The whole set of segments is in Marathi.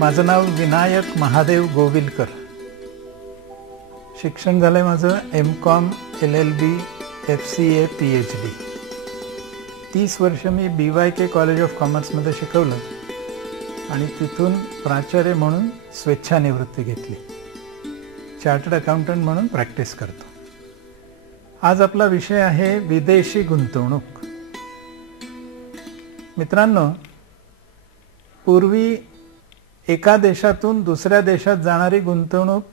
माझं नाव विनायक महादेव गोविलकर. शिक्षण झालं आहे माझं MCom, LLB, FCA, PhD. 30 वर्ष मी BYK कॉलेज ऑफ कॉमर्समध्ये शिकवलं आणि तिथून प्राचार्य म्हणून स्वेच्छानिवृत्ती घेतली. चार्टर्ड अकाउंटंट म्हणून प्रॅक्टिस करतो. आज आपला विषय आहे विदेशी गुंतवणूक. मित्रांनो, पूर्वी एका देशातून दुसऱ्या देशात जाणारी गुंतवणूक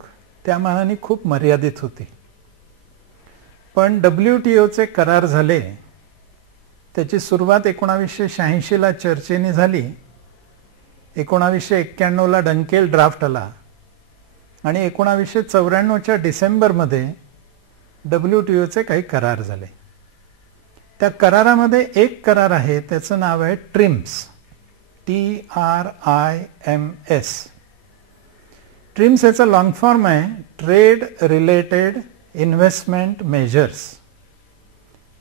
त्या मानाने खूप मर्यादित होती. पण WTOचे करार झाले. त्याची सुरुवात 1986ला चर्चेने झाली. 1991ला डंकेल ड्राफ्ट आला आणि 1994च्या डिसेंबरमध्ये WTOचे काही करार झाले. त्या करारामध्ये एक करार आहे, त्याचं नाव आहे ट्रिम्स. TRIMS. ट्रिम्स याचा लॉंग फॉर्म आहे ट्रेड रिलेटेड इन्व्हेस्टमेंट मेजर्स.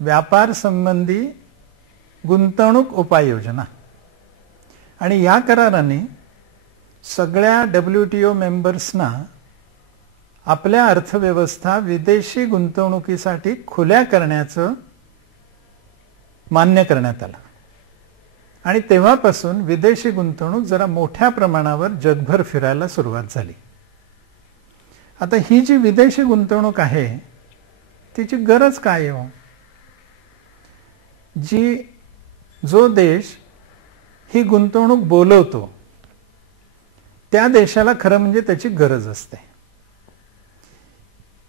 व्यापार संबंधी गुंतवणूक उपाययोजना. आणि या कराराने सगळ्या WTO मेंबर्सना आपल्या अर्थव्यवस्था विदेशी गुंतवणुकीसाठी खुल्या करण्याचं मान्य करण्यात आलं. आणि तेव्हापासून विदेशी गुंतवणूक जरा मोठ्या प्रमाणावर जगभर फिरायला सुरुवात झाली. आता ही जी विदेशी गुंतवणूक आहे तिची गरज काय आहे? जो देश ही गुंतवणूक बोलवतो त्या देशाला खरं म्हणजे त्याची गरज असते.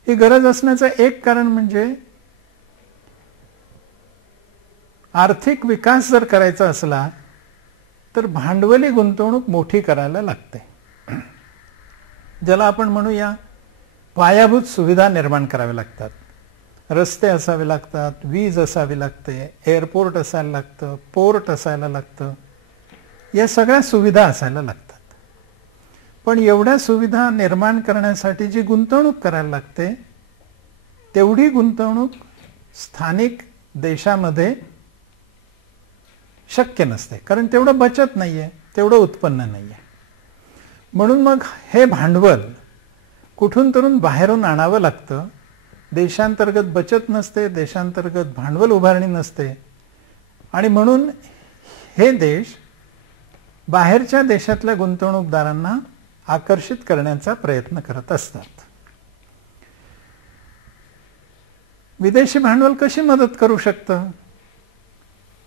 ही गरज असण्याचं एक कारण म्हणजे आर्थिक विकास जर करायचा असला तर भांडवली गुंतवणूक मोठी करायला लागते. ज्याला आपण म्हणूया पायाभूत सुविधा निर्माण कराव्या लागतात. रस्ते असावे लागतात, वीज असावी लागते, एअरपोर्ट असायला लागतं, पोर्ट असायला लागतं. या सगळ्या सुविधा असायला लागतात. पण एवढ्या सुविधा निर्माण करण्यासाठी जी गुंतवणूक करायला लागते तेवढी गुंतवणूक स्थानिक देशामध्ये शक्य नसते, कारण तेवढं बचत नाहीये, तेवढं उत्पन्न नाहीये. म्हणून मग हे भांडवल कुठून तरून बाहेरून आणावं लागतं. देशांतर्गत बचत नसते, देशांतर्गत भांडवल उभारणी नसते. आणि म्हणून हे देश बाहेरच्या देशातल्या गुंतवणूकदारांना आकर्षित करण्याचा प्रयत्न करत असतात. विदेशी भांडवल कशी मदत करू शकतं?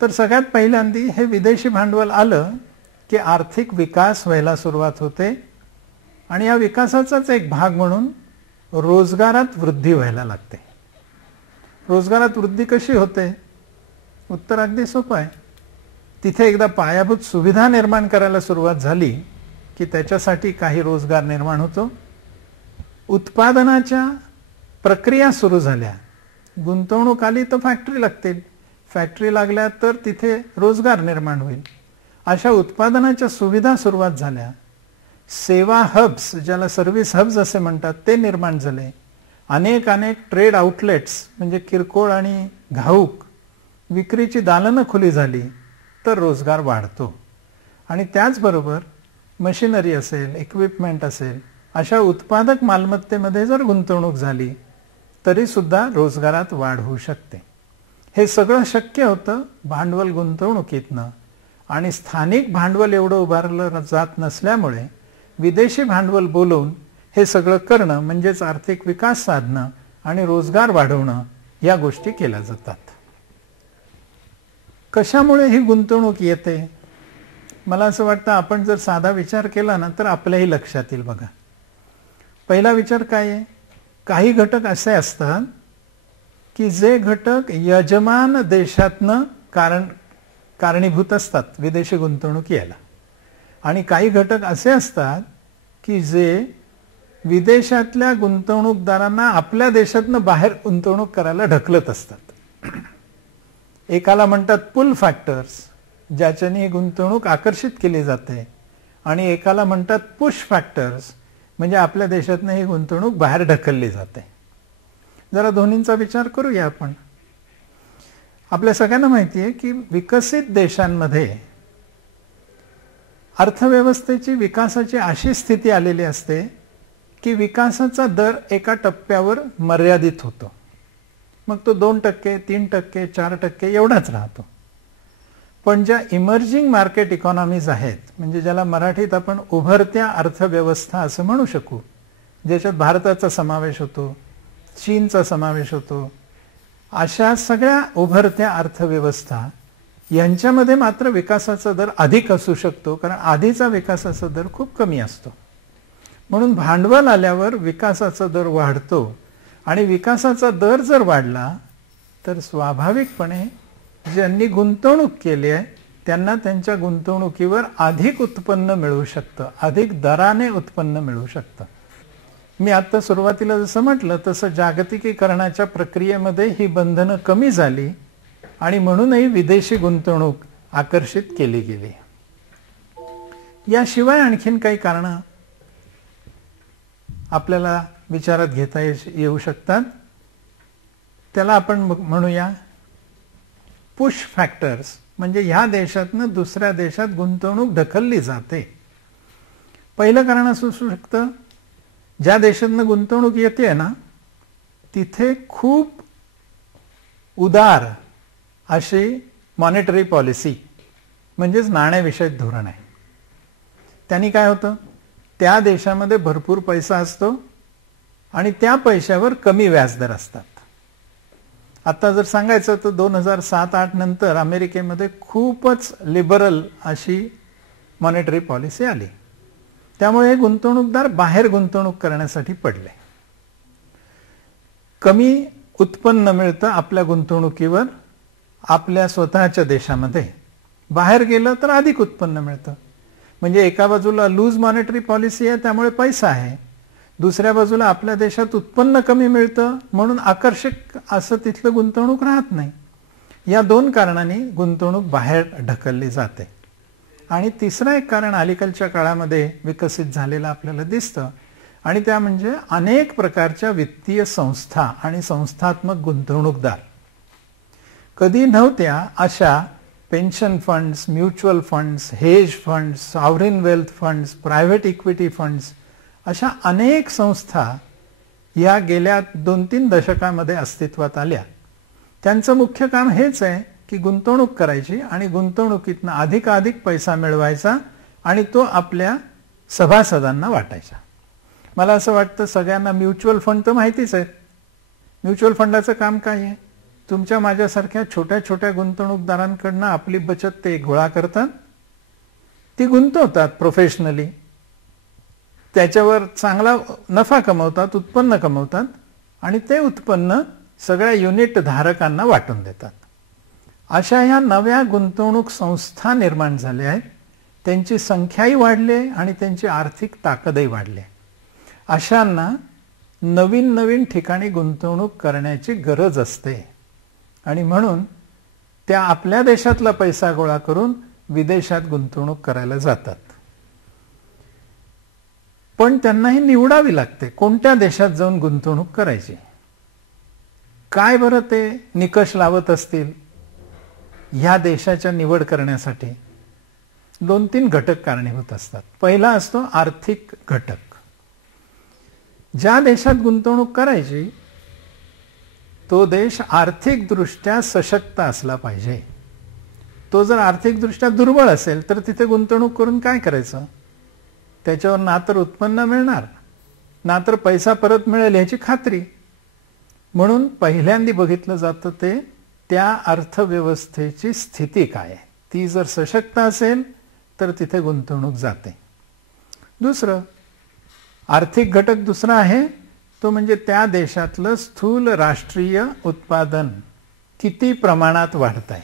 तर सगळ्यात पहिल्यांदा हे विदेशी भांडवल आलं की आर्थिक विकास व्हायला सुरुवात होते. आणि या विकासाचाच एक भाग म्हणून रोजगारात वृद्धी व्हायला लागते. रोजगारात वृद्धी कशी होते? उत्तर अगदी सोपं आहे. तिथे एकदा पायाभूत सुविधा निर्माण करायला सुरुवात झाली की त्याच्यासाठी काही रोजगार निर्माण होतो. उत्पादनाच्या प्रक्रिया सुरू झाल्या. गुंतवणूक आली तर फॅक्टरी लागतील, फॅक्टरी लागल्या तर तिथे रोजगार निर्माण होईल. अशा उत्पादनाच्या सुविधा सुरुवात झाल्या. सेवा हब्स, ज्याला सर्व्हिस हब्स असे म्हणतात, ते निर्माण झाले. अनेक ट्रेड आउटलेट्स म्हणजे किरकोळ आणि घाऊक विक्रीची दालनं खुली झाली तर रोजगार वाढतो. आणि त्याचबरोबर मशिनरी असेल, इक्विपमेंट असेल, अशा उत्पादक मालमत्तेमध्ये जर गुंतवणूक झाली तरी सुद्धा रोजगारात वाढ होऊ शकते. हे सगळं शक्य होतं भांडवल गुंतवणुकीतनं. आणि स्थानिक भांडवल एवढं उभारलं जात नसल्यामुळे विदेशी भांडवल बोलवून हे सगळं करणं म्हणजेच आर्थिक विकास साधणं आणि रोजगार वाढवणं या गोष्टी केल्या जातात. कशामुळे ही गुंतवणूक येते? मला असं वाटतं आपण जर साधा विचार केला ना तर आपल्याही लक्षात येईल. बघा, पहिला विचार काय आहे? काही घटक असे असतात की जे घटक यजमान देशातनं कारणीभूत असतात विदेशी गुंतवणूक यायला. आणि काही घटक असे असतात की जे विदेशातल्या गुंतवणूकदारांना आपल्या देशातनं बाहेर गुंतवणूक करायला ढकलत असतात. एकाला म्हणतात पुल फॅक्टर्स, ज्याच्याने ही गुंतवणूक आकर्षित केली जाते. आणि एकाला म्हणतात पुश फॅक्टर्स, म्हणजे आपल्या देशातनं ही गुंतवणूक बाहेर ढकलली जाते. जरा दोन्हींचा विचार करूया आपण. आपल्या सगळ्यांना माहिती आहे की विकसित देशांमध्ये अर्थव्यवस्थेची विकासाची अशी स्थिती आलेली असते की विकासाचा दर एका टप्प्यावर मर्यादित होतो. मग तो 2%, 3%, 4% एवढाच राहतो. पण ज्या इमर्जिंग मार्केट इकॉनॉमीज आहेत, म्हणजे ज्याला मराठीत आपण उभरत्या अर्थव्यवस्था असं म्हणू शकू, ज्याच्यात भारताचा समावेश होतो, चीनचा समावेश होतो, अशा सगळ्या उभरत्या अर्थव्यवस्था यांच्यामध्ये मात्र विकासाचा दर अधिक असू शकतो, कारण आधीचा विकासाचा दर खूप कमी असतो. म्हणून भांडवल आल्यावर विकासाचा दर वाढतो आणि विकासाचा दर जर वाढला तर स्वाभाविकपणे ज्यांनी गुंतवणूक केली आहे त्यांना त्यांच्या गुंतवणुकीवर अधिक उत्पन्न मिळू शकतं, अधिक दराने उत्पन्न मिळू शकतं. मी आता सुरुवातीला जसं म्हटलं तसं जागतिकीकरणाच्या प्रक्रियेमध्ये ही बंधनं कमी झाली आणि म्हणूनही विदेशी गुंतवणूक आकर्षित केली गेली. याशिवाय आणखीन काही कारणं आपल्याला विचारात घेता येऊ शकतात. त्याला आपण म्हणूया पुश फॅक्टर्स, म्हणजे ह्या देशातनं दुसऱ्या देशात गुंतवणूक ढकलली जाते. पहिलं कारण असू शकतं, ज्या देशातनं गुंतवणूक येते ना तिथे खूप उदार अशी मॉनिटरी पॉलिसी म्हणजेच नाणेविषयक धोरण आहे. त्यांनी काय होतं, त्या देशामध्ये भरपूर पैसा असतो आणि त्या पैशावर कमी व्याजदर असतात. आता जर सांगायचं तर 2007-08 नंतर अमेरिकेमध्ये खूपच लिबरल अशी मॉनिटरी पॉलिसी आली. त्यामुळे गुंतवणूकदार बाहेर गुंतवणूक करण्यासाठी पडले. कमी उत्पन्न मिळतं आपल्या गुंतवणुकीवर आपल्या स्वतःच्या देशामध्ये, बाहेर गेलं तर अधिक उत्पन्न मिळतं. म्हणजे एका बाजूला लूज मॉनिटरी पॉलिसी आहे त्यामुळे पैसा आहे, दुसऱ्या बाजूला आपल्या देशात उत्पन्न कमी मिळतं म्हणून आकर्षक असं तिथलं गुंतवणूक राहत नाही. या दोन कारणांनी गुंतवणूक बाहेर ढकलली जाते. आणि तिसरं एक कारण अलीकडच्या काळामध्ये विकसित झालेलं आपल्याला दिसतं आणि त्या म्हणजे अनेक प्रकारच्या वित्तीय संस्था आणि संस्थात्मक गुंतवणूकदार. कधी नव्हत्या अशा pension funds, mutual funds, hedge funds, sovereign wealth funds, private equity funds अशा अनेक संस्था या गेल्या 2-3 दशकामध्ये अस्तित्वात आल्या. त्यांचं मुख्य काम हेच आहे की गुंतवणूक करायची आणि गुंतवणुकीतनं अधिकाधिक पैसा मिळवायचा आणि तो आपल्या सभासदांना वाटायचा. मला असं वाटतं सगळ्यांना म्युच्युअल फंड तर माहितीच आहेत. म्युच्युअल फंडाचं काम काय आहे, तुमच्या माझ्यासारख्या छोट्या छोट्या गुंतवणूकदारांकडनं आपली बचत ते गोळा करतात, ती गुंतवतात प्रोफेशनली, त्याच्यावर चांगला नफा कमवतात, उत्पन्न कमवतात आणि ते उत्पन्न सगळ्या युनिट धारकांना वाटून देतात. अशा ह्या नव्या गुंतवणूक संस्था निर्माण झाल्या आहेत. त्यांची संख्याही वाढली आणि त्यांची आर्थिक ताकदही वाढली. अशांना नवीन नवीन ठिकाणी गुंतवणूक करण्याची गरज असते आणि म्हणून त्या आपल्या देशातला पैसा गोळा करून विदेशात गुंतवणूक करायला जातात. पण त्यांनाही निवडावी लागते कोणत्या देशात जाऊन गुंतवणूक करायची. काय बरं ते निकष लावत असतील ह्या देशाच्या निवड करण्यासाठी? 2-3 घटक कारणीभूत असतात. पहिला असतो आर्थिक घटक. ज्या देशात गुंतवणूक करायची तो देश आर्थिकदृष्ट्या सशक्त असला पाहिजे. तो जर आर्थिकदृष्ट्या दुर्बळ असेल तर तिथे गुंतवणूक करून काय करायचं? त्याच्यावर ना तर उत्पन्न मिळणार ना तर पैसा परत मिळेल याची खात्री. म्हणून पहिल्यांदा बघितलं जातं ते त्या अर्थव्यवस्थेची स्थिती काय आहे. ती जर सशक्त असेल तर तिथे गुंतवणूक जाते. दुसरं आर्थिक घटक दुसरा आहे तो म्हणजे त्या देशातलं स्थूल राष्ट्रीय उत्पादन किती प्रमाणात वाढत आहे.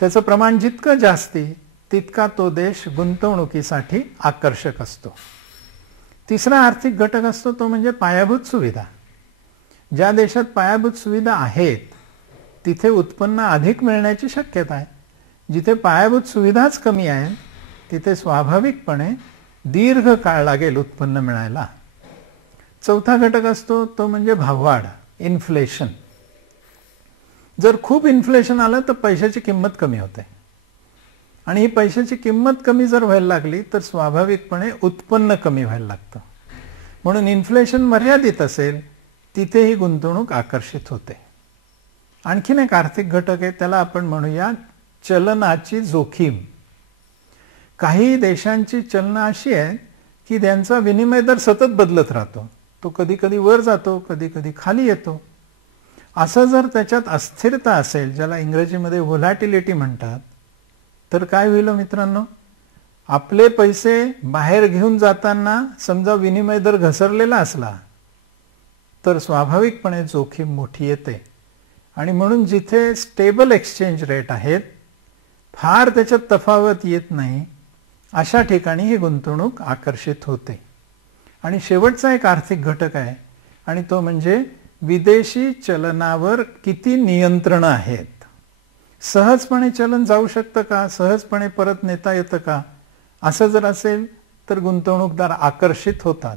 त्याचं प्रमाण जितकं जास्ती तितका तो देश गुंतवणुकीसाठी आकर्षक असतो. तिसरा आर्थिक घटक असतो तो म्हणजे पायाभूत सुविधा. ज्या देशात पायाभूत सुविधा आहेत तिथे उत्पन्न अधिक मिळण्याची शक्यता आहे. जिथे पायाभूत सुविधाच कमी आहेत तिथे स्वाभाविकपणे दीर्घ काळ लागेल उत्पन्न मिळायला. चौथा घटक असतो तो म्हणजे भाववाढ, इन्फ्लेशन. जर खूप इन्फ्लेशन आलं तर पैशाची किंमत कमी होते आणि ही पैशाची किंमत कमी जर व्हायला लागली तर स्वाभाविकपणे उत्पन्न कमी व्हायला लागतं. म्हणून इन्फ्लेशन मर्यादित असेल तिथेही गुंतवणूक आकर्षित होते. आणखीन एक आर्थिक घटक आहे, त्याला आपण म्हणूया चलनाची जोखीम. काही देशांची चलनं अशी आहेत की त्यांचा विनिमय दर सतत बदलत राहतो. तो कधी कधी वर जातो, कधी कधी खाली येतो. असं जर त्याच्यात अस्थिरता असेल, ज्याला इंग्रजीमध्ये व्होलॅटिलिटी म्हणतात, तर काय होईल मित्रांनो? आपले पैसे बाहेर घेऊन जाताना समजा विनिमय दर घसरलेला असला तर स्वाभाविकपणे जोखीम मोठी येते. आणि म्हणून जिथे स्टेबल एक्सचेंज रेट आहेत, फार त्याच्यात तफावत येत नाही, अशा ठिकाणी ही गुंतवणूक आकर्षित होते. आणि शेवटचा एक आर्थिक घटक आहे, आणि तो म्हणजे विदेशी चलनावर किती नियंत्रण आहेत. सहजपणे चलन जाऊ शकतं का? सहजपणे परत नेता येतं का? असं जर असेल तर गुंतवणूकदार आकर्षित होतात.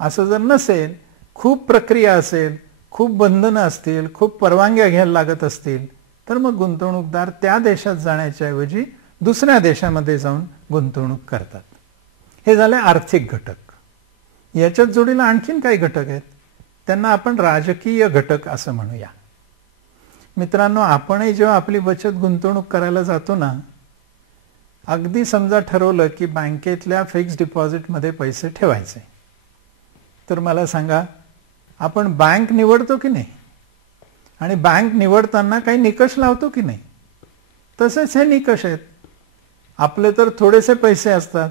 असं जर नसेल, खूप प्रक्रिया असेल, खूप बंधनं असतील, खूप परवानग्या घ्यायला लागत असतील, तर मग गुंतवणूकदार त्या देशात जाण्याच्या ऐवजी दुसऱ्या देशामध्ये जाऊन गुंतवणूक करतात. हे झाले आर्थिक घटक. याच्यात जोडीला आणखीन काही घटक आहेत, त्यांना आपण राजकीय घटक असं म्हणूया. मित्रांनो, आपणही जेव्हा आपली बचत गुंतवणूक करायला जातो ना, अगदी समजा ठरवलं की बँकेतल्या फिक्स डिपॉझिटमध्ये पैसे ठेवायचे, तर मला सांगा, आपण बँक निवडतो की नाही? आणि बँक निवडताना काही निकष लावतो की नाही? तसेच हे निकष आहेत. आपले तर थोडेसे पैसे असतात,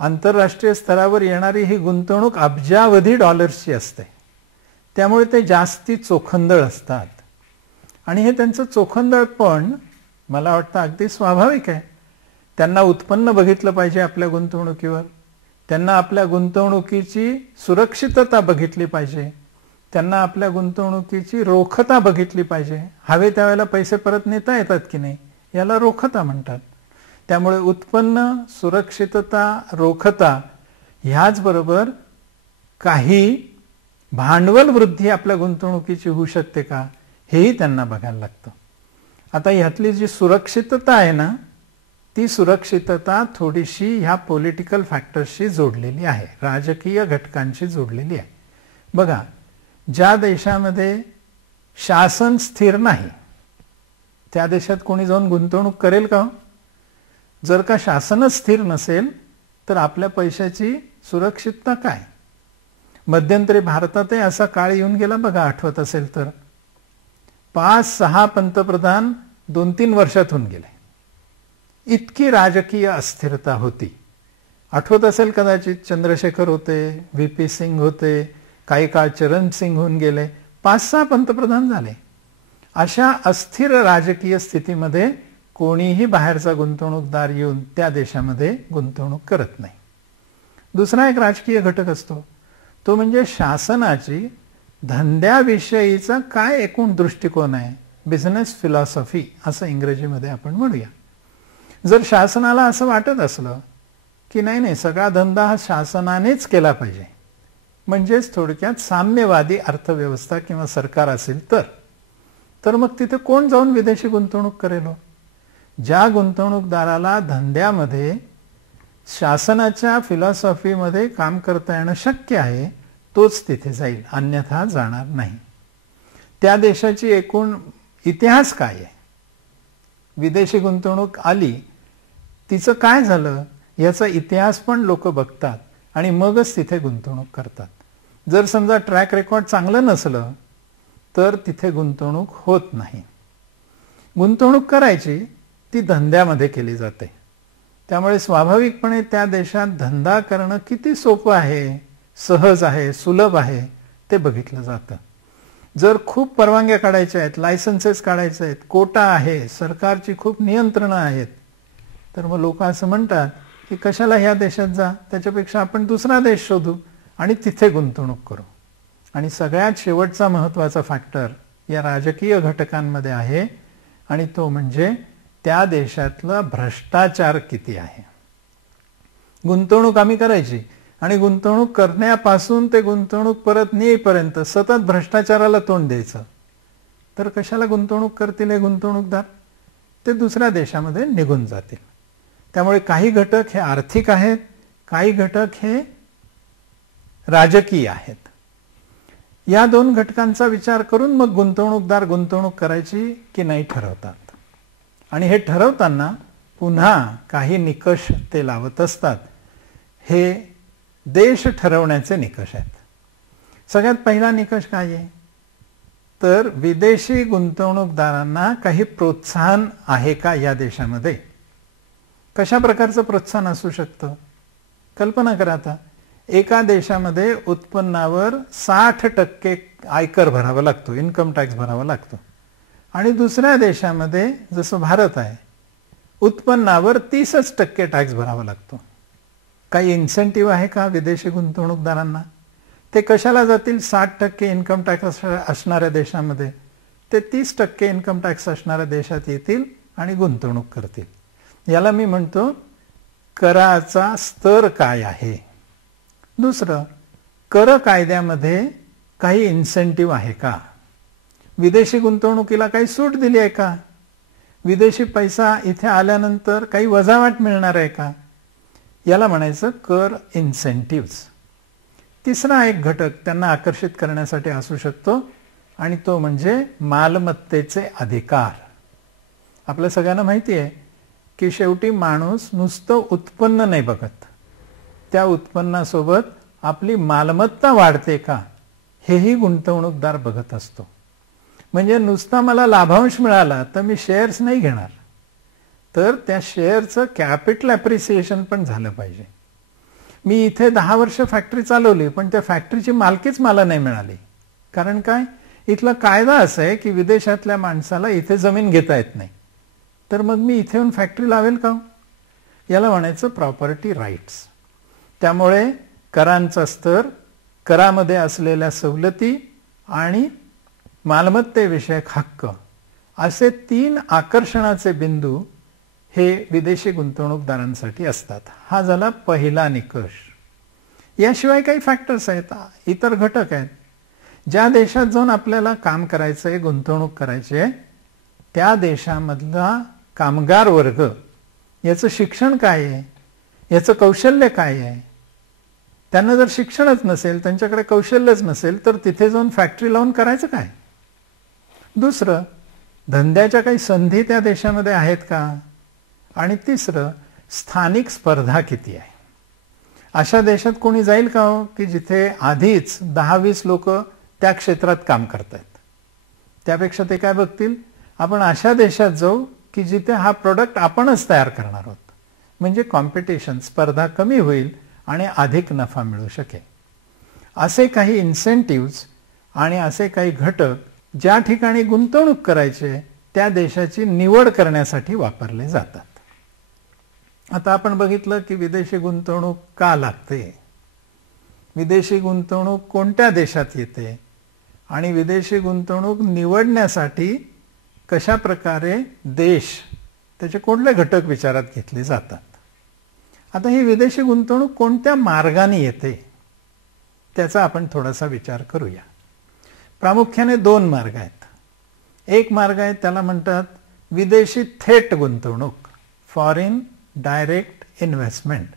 आंतरराष्ट्रीय स्तरावर येणारी ही गुंतवणूक अब्जावधी डॉलर्सची असते, त्यामुळे ते जास्ती चोखंदळ असतात. आणि हे त्यांचं चोखंदळपण मला वाटतं अगदी स्वाभाविक आहे. त्यांना उत्पन्न बघितलं पाहिजे आपल्या गुंतवणुकीवर, त्यांना आपल्या गुंतवणुकीची सुरक्षितता बघितली पाहिजे, त्यांना आपल्या गुंतवणुकीची रोखता बघितली पाहिजे. हवे त्यावेळेला पैसे परत नेता येतात की नाही, याला रोखता म्हणतात. त्यामुळे उत्पन्न, सुरक्षितता, रोखता ह्याचबरोबर काही भांडवल वृद्धी आपल्या गुंतवणुकीची होऊ शकते का, हेही त्यांना बघायला लागतं. आता ह्यातली जी सुरक्षितता आहे ना, ती सुरक्षितता थोडीशी ह्या पॉलिटिकल फॅक्टर्सशी जोडलेली आहे, राजकीय घटकांशी जोडलेली आहे. बघा, ज्या देशामध्ये शासन स्थिर नाही त्या देशात कोणी जाऊन गुंतवणूक करेल का? जर का शासनच स्थिर नसेल तर आपल्या पैशाची सुरक्षितता काय? मध्यंतरी भारतातही असा काळ येऊन गेला बघा, आठवत असेल तर 5-6 पंतप्रधान 2-3 वर्षात होऊन गेले. इतकी राजकीय अस्थिरता होती. आठवत असेल कदाचित, चंद्रशेखर होते, व्ही.पी. सिंग होते, काही काळ चरण सिंग होऊन गेले, 5-6 पंतप्रधान झाले. अशा अस्थिर राजकीय स्थितीमध्ये कोणीही बाहेरचा गुंतवणूकदार येऊन त्या देशामध्ये गुंतवणूक करत नाही. दुसरा एक राजकीय घटक असतो, तो म्हणजे शासनाची धंद्याविषयीचा काय एकूण दृष्टिकोन आहे, बिझनेस फिलॉसॉफी असं इंग्रजीमध्ये आपण म्हणूया. जर शासनाला असं वाटत असलं की नाही नाही, सगळा धंदा हा शासनानेच केला पाहिजे, म्हणजेच थोडक्यात साम्यवादी अर्थव्यवस्था किंवा सरकार असेल तर मग तिथे कोण जाऊन विदेशी गुंतवणूक करेल? ज्या गुंतवणूकदाराला धंद्यामध्ये शासनाच्या फिलॉसॉफीमध्ये काम करता येणं शक्य आहे तोच तिथे जाईल, अन्यथा जाणार नाही. त्या देशाची एकूण इतिहास काय आहे, विदेशी गुंतवणूक आली तिचं काय झालं याचा इतिहास पण लोक बघतात आणि मगच तिथे गुंतवणूक करतात. जर समजा ट्रॅक रेकॉर्ड चांगलं नसलं तर तिथे गुंतवणूक होत नाही. गुंतवणूक करायची ती धंद्यामध्ये केली जाते, त्यामुळे स्वाभाविकपणे त्या देशात धंदा करणं किती सोपं आहे, सहज आहे, सुलभ आहे ते बघितलं जातं. जर खूप परवानग्या काढायच्या आहेत, लायसन्सेस काढायचे आहेत, कोटा आहे, सरकारची खूप नियंत्रणं आहेत, तर मग लोक असं म्हणतात की कशाला ह्या देशात जा, त्याच्यापेक्षा आपण दुसरा देश शोधू आणि तिथे गुंतवणूक करू. आणि सगळ्यात शेवटचा महत्त्वाचा फॅक्टर या राजकीय घटकांमध्ये आहे, आणि तो म्हणजे त्या देशातला भ्रष्टाचार किती आहे. गुंतवणूक आम्ही करायची आणि गुंतवणूक करण्यापासून ते गुंतवणूक परत नेईपर्यंत सतत भ्रष्टाचाराला तोंड द्यायचं, तर कशाला गुंतवणूक करतील हे गुंतवणूकदार? ते दुसऱ्या देशामध्ये निघून जातील. त्यामुळे काही घटक हे आर्थिक आहेत, काही घटक हे राजकीय आहेत. या दोन घटकांचा विचार करून मग गुंतवणूकदार गुंतवणूक करायची की नाही ठरवतात. आणि हे ठरवताना पुन्हा काही निकष ते लावत असतात. हे देश ठरवण्याचे निकष आहेत. सगळ्यात पहिला निकष काय आहे, तर विदेशी गुंतवणूकदारांना काही प्रोत्साहन आहे का या देशामध्ये. कशा प्रकारचं प्रोत्साहन असू शकतं. कल्पना करा, आता एका देशामध्ये उत्पन्नावर 60% आयकर भरावा लागतो, इन्कम टॅक्स भरावा लागतो, आणि दुसऱ्या देशामध्ये जसं भारत आहे उत्पन्नावर 30% टॅक्स भरावा लागतो. काही इन्सेंटिव्ह आहे का विदेशी गुंतवणूकदारांना. ते कशाला जातील 60% इन्कम टॅक्स असणाऱ्या देशामध्ये, ते 30% इन्कम टॅक्स असणाऱ्या देशात येतील आणि गुंतवणूक करतील. याला मी म्हणतो कराचा स्तर काय आहे. दुसरं, कर कायद्यामध्ये काही इन्सेंटिव्ह आहे का. विदेशी गुंतवणुकीला काही सूट दिली आहे का. विदेशी पैसा इथे आल्यानंतर काही वजावट मिळणार आहे का. याला म्हणायचं कर इन्सेंटिव्ह. तिसरा एक घटक त्यांना आकर्षित करण्यासाठी असू शकतो आणि तो म्हणजे मालमत्तेचे अधिकार. आपल्या सगळ्यांना माहिती आहे की शेवटी माणूस नुसतं उत्पन्न नाही बघत, त्या उत्पन्नासोबत आपली मालमत्ता वाढते का हेही गुंतवणूकदार बघत असतो. म्हणजे नुसता मला लाभांश मिळाला तर मी शेअर्स नाही घेणार, तर त्या शेअरचं कॅपिटल ॲप्रिसिएशन पण झालं पाहिजे. मी इथे 10 वर्ष फॅक्टरी चालवली पण त्या फॅक्टरीची मालकीच मला नाही मिळाली. कारण काय, इथला कायदा असा आहे की विदेशातल्या माणसाला इथे जमीन घेता येत नाही, तर मग मी इथे येऊन फॅक्टरी लावेल का. याला म्हणायचं प्रॉपर्टी राईट्स. त्यामुळे करांचा स्तर, करामध्ये असलेल्या सवलती आणि मालमत्तेविषयक हक्क असे 3 आकर्षणाचे बिंदू हे विदेशी गुंतवणूकदारांसाठी असतात. हा झाला पहिला निकष. याशिवाय काही फॅक्टर्स आहेत, इतर घटक आहेत. ज्या देशात जाऊन आपल्याला काम करायचं आहे, गुंतवणूक करायची आहे, त्या देशामधला कामगार वर्ग याचं शिक्षण काय आहे, याचं कौशल्य काय आहे. त्यांना जर शिक्षणच नसेल, त्यांच्याकडे कौशल्यच नसेल, तर तिथे जाऊन फॅक्टरी लावून करायचं काय. दुसरं, धंद्याच्या काही संधी त्या देशामध्ये आहेत का. आणि तिसरं, स्थानिक स्पर्धा किती आहे. अशा देशात कोणी जाईल का हो की जिथे आधीच 10-20 लोक त्या क्षेत्रात काम करतायत. त्यापेक्षा ते काय बघतील, आपण अशा देशात जाऊ की जिथे हा प्रोडक्ट आपणच तयार करणार आहोत. म्हणजे कॉम्पिटिशन, स्पर्धा कमी होईल आणि अधिक नफा मिळू शकेल. असे काही इन्सेंटिव्ज आणि असे काही घटक ज्या ठिकाणी गुंतवणूक करायचे त्या देशाची निवड करण्यासाठी वापरले जातात. आता आपण बघितलं की विदेशी गुंतवणूक का लागते, विदेशी गुंतवणूक कोणत्या देशात येते आणि विदेशी गुंतवणूक निवडण्यासाठी कशा प्रकारे देश, त्याचे कोणते घटक विचारात घेतले जातात. आता ही विदेशी गुंतवणूक कोणत्या मार्गाने येते त्याचा आपण थोडासा विचार करूया. प्रामुख्याने 2 मार्ग आहेत. एक मार्ग आहे त्याला म्हणतात विदेशी थेट गुंतवणूक, फॉरेन डायरेक्ट इन्व्हेस्टमेंट,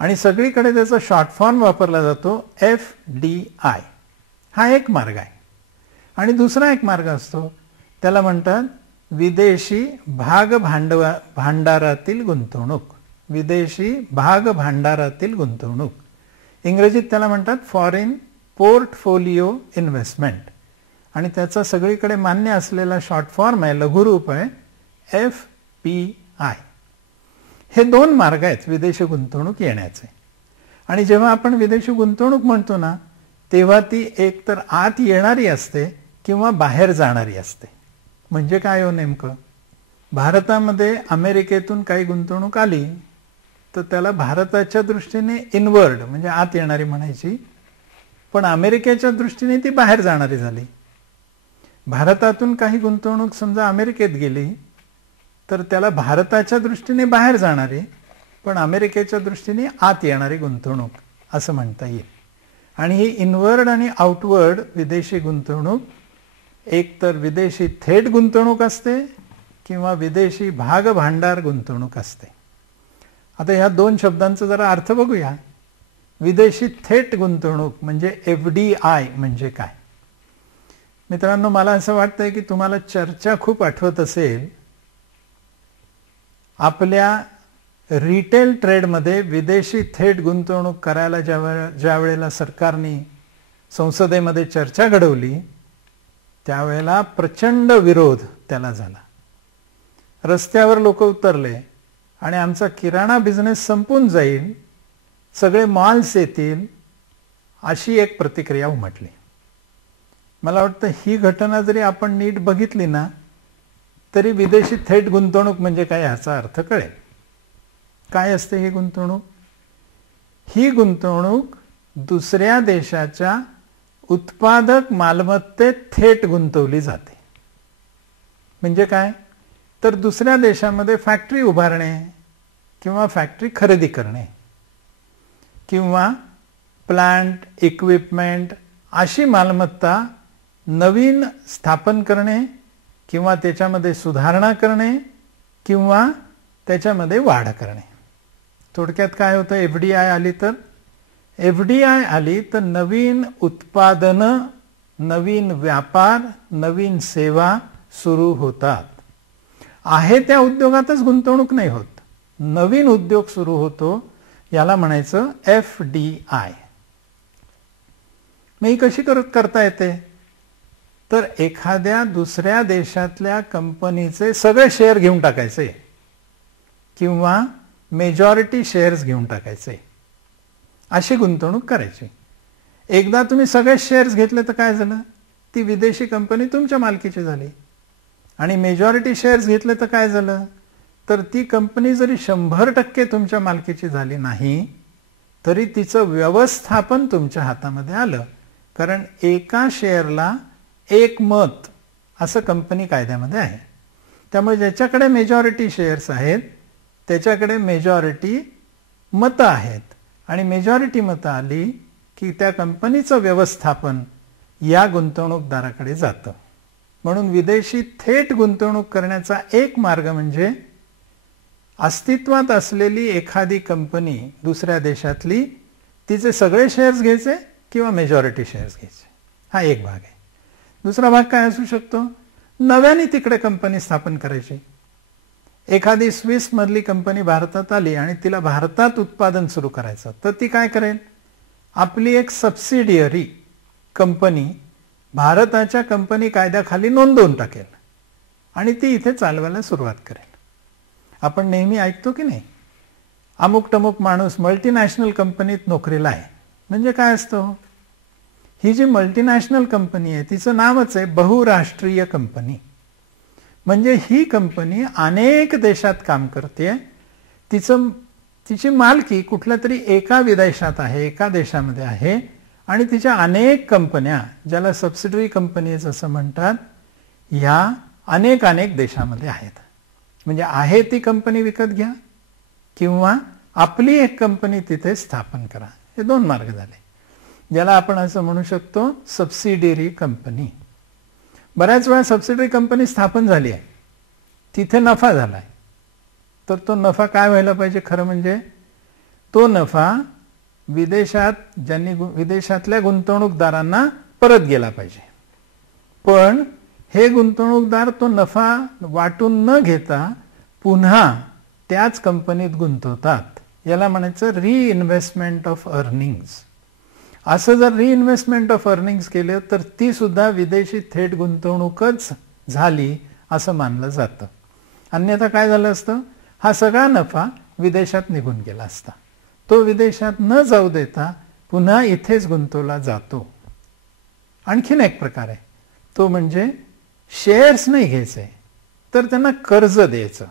आणि सगळीकडे त्याचा शॉर्ट फॉर्म वापरला जातो FDI. हा एक मार्ग आहे. आणि दुसरा एक मार्ग असतो त्याला म्हणतात विदेशी भागभांडारातील गुंतवणूक, विदेशी भागभांडारातील गुंतवणूक. इंग्रजीत त्याला म्हणतात फॉरेन पोर्टफोलिओ इन्व्हेस्टमेंट, आणि त्याचा सगळीकडे मान्य असलेला शॉर्ट फॉर्म आहे, लघुरूप आहे FPI. हे 2 मार्ग आहेत विदेशी गुंतवणूक येण्याचे. आणि जेव्हा आपण विदेशी गुंतवणूक म्हणतो ना, तेव्हा ती एक तर आत येणारी असते किंवा बाहेर जाणारी असते. म्हणजे काय हो नेमकं, भारतामध्ये अमेरिकेतून काही गुंतवणूक आली तर त्याला भारताच्या दृष्टीने इनवर्ड म्हणजे आत येणारी म्हणायची, पण अमेरिकेच्या दृष्टीने ती बाहेर जाणारी झाली. भारतातून काही गुंतवणूक समजा अमेरिकेत गेली तर त्याला भारताच्या दृष्टीने बाहेर जाणारी पण अमेरिकेच्या दृष्टीने आत येणारी गुंतवणूक असं म्हणता येईल. आणि ही इनवर्ड आणि आउटवर्ड विदेशी गुंतवणूक एक तर विदेशी थेट गुंतवणूक असते किंवा विदेशी भागभांडार गुंतवणूक असते. आता ह्या दोन शब्दांचा जरा अर्थ बघूया. विदेशी थेट गुंतवणूक म्हणजे FDI म्हणजे काय? मित्रांनो, मला असं वाटतंय की तुम्हाला चर्चा खूप आठवत असेल. आपल्या रिटेल ट्रेडमध्ये विदेशी थेट गुंतवणूक करायला ज्या वेळेला सरकारने संसदेमध्ये चर्चा घडवली, त्यावेळेला प्रचंड विरोध त्याला झाला. रस्त्यावर लोक उतरले आणि आमचा किराणा बिझनेस संपून जाईल, सगळे मॉल्स येतील, अशी एक प्रतिक्रिया उमटली. मला वाटतं ही घटना जरी आपण नीट बघितली ना, तरी विदेशी थेट गुंतवणूक म्हणजे काय ह्याचा अर्थ कळेल. काय असते ही गुंतवणूक? ही गुंतवणूक दुसऱ्या देशाच्या उत्पादक मालमत्तेत थेट गुंतवली जाते. म्हणजे काय? तर दुसऱ्या देशामध्ये फॅक्टरी उभारणे किंवा फॅक्टरी खरेदी करणे किंवा प्लांट, इक्विपमेंट अशी मालमत्ता नवीन स्थापन करणे किंवा त्याच्यामध्ये सुधारणा करणे किंवा त्याच्यामध्ये वाढ करणे. थोडक्यात काय होतं? FDI आली तर FDI आली तर नवीन उत्पादनं, नवीन व्यापार, नवीन सेवा सुरू होतात. आहे त्या उद्योगातच गुंतवणूक नाही होत, नवीन उद्योग सुरू होतो, याला म्हणायचं FDI. मग ही कशी करता येते? तर एखाद्या दुसऱ्या देशातल्या कंपनीचे सगळे शेअर घेऊन टाकायचे किंवा मेजॉरिटी शेअर्स घेऊन टाकायचे, अशी गुंतवणूक करायची. एकदा तुम्ही सगळे शेअर्स घेतले तर काय झालं? ती विदेशी कंपनी तुमच्या मालकीची झाली. आणि मेजॉरिटी शेअर्स घेतले तर काय झालं? तर ती कंपनी जरी 100% तुमच्या मालकीची झाली नाही, तरी तिचं व्यवस्थापन तुमच्या हातामध्ये आलं. कारण एका शेअरला एक मत असं कंपनी कायद्यामध्ये आहे. त्यामुळे ज्याच्याकडे मेजॉरिटी शेअर्स आहेत त्याच्याकडे मेजॉरिटी मतं आहेत आणि मेजॉरिटी मतं आली की त्या कंपनीचं व्यवस्थापन या गुंतवणूकदाराकडे जातं. म्हणून विदेशी थेट गुंतवणूक करण्याचा एक मार्ग म्हणजे अस्तित्वात असलेली एखादी कंपनी दुसऱ्या देशातली, तिचे सगळे शेअर्स घ्यायचे किंवा मेजॉरिटी शेअर्स घ्यायचे. हा एक भाग आहे. दुसरा भाग काय असू शकतो? नव्याने तिकडे कंपनी स्थापन करायची. एखादी स्विस मधली कंपनी भारतात आली आणि तिला भारतात उत्पादन सुरू करायचं, तर ती काय करेल? आपली एक सबसिडियरी कंपनी भारताच्या कंपनी कायद्याखाली नोंदवून टाकेल आणि ती इथे चालवायला सुरुवात करेल. आपण नेहमी ऐकतो की नाही, अमुक टमुक माणूस मल्टीनॅशनल कंपनीत नोकरीला आहे. म्हणजे काय असतं? ही जी मल्टीनॅशनल कंपनी आहे तिचं नावच आहे बहुराष्ट्रीय कंपनी. म्हणजे ही कंपनी अनेक देशात काम करते. तिची मालकी कुठल्या तरी एका विदेशात आहे, एका देशामध्ये आहे आणि तिच्या अनेक कंपन्या, ज्याला सबसिडरी कंपनीज असं म्हणतात, ह्या अनेक देशामध्ये आहेत. म्हणजे आहे ती कंपनी विकत घ्या किंवा आपली एक कंपनी तिथे स्थापन करा. हे दोन मार्ग झाले, ज्याला आपण असं म्हणू शकतो सबसिडियरी कंपनी. बऱ्याच वेळा सबसिडरी कंपनी स्थापन झाली आहे, तिथे नफा झालाय, तर तो नफा काय व्हायला पाहिजे? खरं म्हणजे तो नफा विदेशातल्या गुंतवणूकदारांना परत गेला पाहिजे. पण हे गुंतवणूकदार तो नफा वाटून न घेता पुन्हा त्याच कंपनीत गुंतवतात. याला म्हणायचं रिइन्व्हेस्टमेंट ऑफ अर्निंग्स. असं जर रिइन्व्हेस्टमेंट ऑफ अर्निंग्स केलं तर ती सुद्धा विदेशी थेट गुंतवणूकच झाली असं मानलं जातं. अन्यथा काय झालं असतं? हा सगळा नफा विदेशात निघून गेला असता. तो विदेशात न जाऊ देता पुन्हा इथेच गुंतवला जातो. आणखीन एक प्रकार आहे, तो म्हणजे शेअर्स नाही घ्यायचे तर त्यांना कर्ज द्यायचं.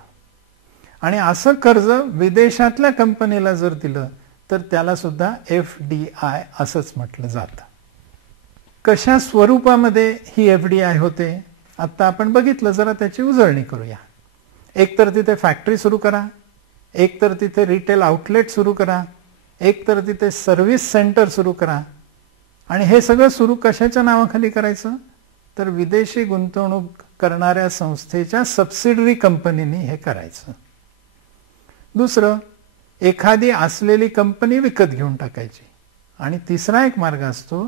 आणि असं कर्ज विदेशातल्या कंपनीला जर दिलं तर त्याला सुद्धा FDI असंच म्हटलं जातं. कशा स्वरूपामध्ये ही FDI होते आता आपण बघितलं. जरा त्याची उजळणी करूया. एक तर तिथे फॅक्टरी सुरू करा, एक तर तिथे रिटेल आउटलेट सुरू करा, एक तर तिथे सर्व्हिस सेंटर सुरू करा. आणि हे सगळं सुरू कशाच्या नावाखाली करायचं? तर विदेशी गुंतवणूक करणाऱ्या संस्थेच्या सबसिडरी कंपनीने हे करायचं. दुसरं, एखादी असलेली कंपनी विकत घेऊन टाकायची. आणि तिसरा एक मार्ग असतो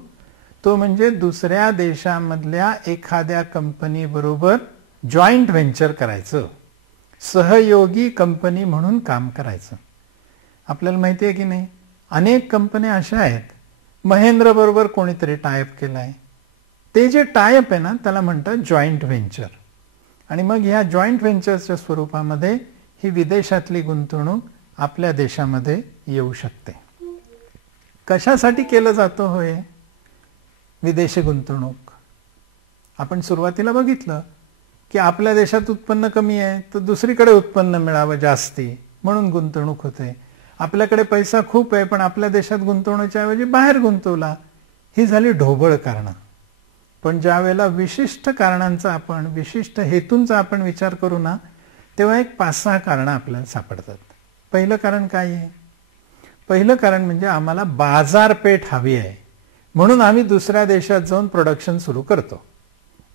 तो म्हणजे दुसऱ्या देशामधल्या एखाद्या कंपनी बरोबर जॉईंट व्हेंचर करायचं, सहयोगी कंपनी म्हणून काम करायचं. आपल्याला माहिती आहे की नाही, अनेक कंपन्या अशा आहेत, महेंद्र बरोबर कोणीतरी टायअप केलाय. ते जे टायअप आहे ना त्याला म्हणतात जॉईंट व्हेंचर. आणि मग ह्या जॉईंट व्हेंचरच्या स्वरूपामध्ये ही विदेशातली गुंतवणूक आपल्या देशामध्ये येऊ शकते. कशासाठी केलं जातं होय विदेशी गुंतवणूक? आपण सुरुवातीला बघितलं की आपल्या देशात उत्पन्न कमी आहे तर दुसरीकडे उत्पन्न मिळावं जास्ती म्हणून गुंतवणूक होते. आपल्याकडे पैसा खूप आहे पण आपल्या देशात गुंतवण्याच्या ऐवजी बाहेर गुंतवला. ही झाली ढोबळ कारणं. पण ज्या वेळेला विशिष्ट कारणांचा आपण, विशिष्ट हेतूंचा आपण विचार करू ना, तेव्हा एक 5-6 कारणं आपल्याला सापडतात. पहिलं कारण काय आहे? पहिलं कारण म्हणजे आम्हाला बाजारपेठ हवी आहे म्हणून आम्ही दुसऱ्या देशात जाऊन प्रोडक्शन सुरू करतो,